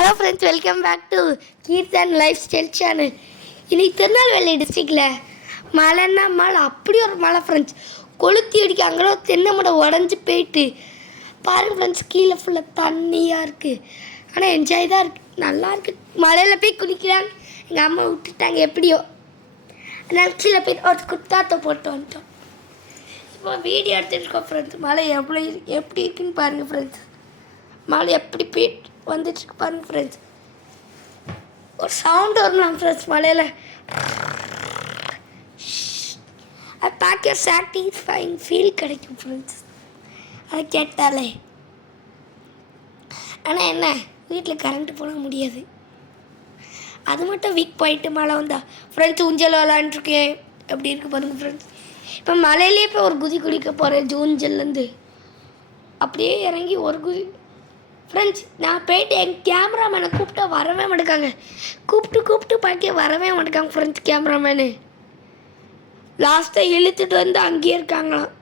Hello friends, welcome back to kirtan lifestyle channel. இன்னைக்கு திருநெல்வேலி டிஸ்ட்ரிக்டில் மழைன்னா மழை, அப்படி ஒரு மழை ஃப்ரெண்ட்ஸ். கொளுத்தி அடிக்க அங்கே தென்னை மரம் உடஞ்சி போயிட்டு பாருங்கள் ஃப்ரெண்ட்ஸ், கீழே ஃபுல்லாக தண்ணியாக இருக்குது. ஆனால் என்ஜாய் தான் இருக்குது, நல்லா இருக்குது. மழையில் போய் குளிக்கலான்னு எங்கள் அம்மா விட்டுட்டாங்க எப்படியோ. அதனால் கீழே போய் ஒரு குத்தாத்தை போட்டு வந்துட்டோம். இப்போ வீடியோ எடுத்துருக்கோம் ஃப்ரெண்ட்ஸ். மழை எப்படி இருக்குன்னு பாருங்கள் ஃப்ரெண்ட்ஸ். மழை எப்படி போயிட்டு வந்துட்டுருக்கு பாருங்க ஃப்ரெண்ட்ஸ். ஒரு சவுண்டு வரலாம் ஃப்ரெண்ட்ஸ் மழையில். அது பார்க்க சாட்டிஸ்ஃபைங் ஃபீல் கிடைக்கும் ஃப்ரெண்ட்ஸ், அதை கேட்டாலே. ஆனால் என்ன, வீட்டில் கரண்ட்டு போட முடியாது. அது மட்டும் வீக் போயிட்டு மழை வந்தா ஃப்ரெண்ட்ஸ் ஊஞ்சல் விளாண்டுருக்கேன். எப்படி இருக்குது பாருங்க ஃப்ரெண்ட்ஸ். இப்போ மழையிலே இப்போ ஒரு குதி குடிக்க போகிறேன் ஊஞ்சல்லேருந்து. அப்படியே இறங்கி ஒரு குதி ஃப்ரெண்ட்ஸ். நான் போயிட்டு எங்கள் கேமராமேனை கூப்பிட்டா வரவே மாட்டேக்காங்க. கூப்பிட்டு பார்க்க வரவே மாட்டேக்காங்க ஃப்ரெண்ட்ஸ் கேமராமேனு. லாஸ்ட்டாக இழுத்துட்டு வந்து அங்கேயே இருக்காங்களாம்,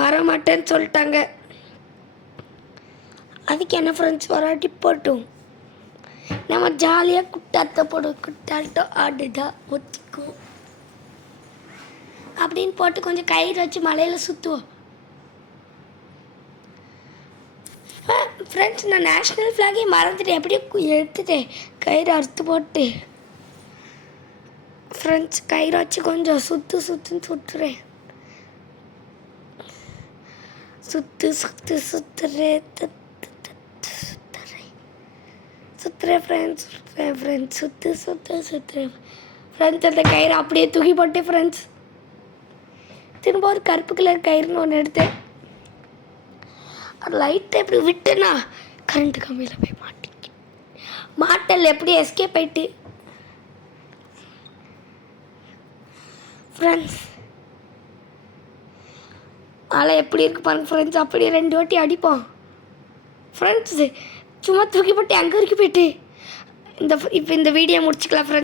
வர மாட்டேன்னு சொல்லிட்டாங்க. அதுக்கு என்ன ஃப்ரெண்ட்ஸ், வராட்டி போட்டும் நம்ம ஜாலியாக குட்டாத்த போடுவோம். குட்டாட்டம் ஆடுதான் ஒத்திக்கும் அப்படின்னு போட்டு கொஞ்சம் கயிறு வச்சு மலையில் சுற்றுவோம் ஃப்ரெண்ட்ஸ். நான் நேஷ்னல் ஃப்ளாகே மறந்துட்டேன், எப்படியும் எடுத்துட்டேன். கயிறு அறுத்து போட்டு ஃப்ரெண்ட்ஸ் கயிறு வச்சு கொஞ்சம் சுற்றுன்னு சுற்றுறேன். சுற்றுறேன் ஃப்ரெண்ட்ஸ் சுற்றுறேன் ஃப்ரெண்ட்ஸ். அந்த கயிறு அப்படியே தூக்கி போட்டேன் ஃப்ரெண்ட்ஸ். திரும்ப ஒரு கருப்பு கலர் கயிறுன்னு ஒன்று எடுத்தேன். லைட்டை எப்படி விட்டுனா கரண்ட்டு கம்பியில் போய் மாட்டல் எப்படி எஸ்கேப் ஆயிட்டு ஃப்ரெண்ட்ஸ். மழை எப்படி இருக்கு பாருங்க ஃப்ரெண்ட்ஸ். அப்படியே 2 வாட்டி அடிப்போம் ஃப்ரெண்ட்ஸ். சும்மா தூக்கி போட்டு அங்கே வரைக்கும் போயிட்டு இப்போ இந்த வீடியோ முடிச்சுக்கலாம் ஃப்ரெண்ட்ஸ்.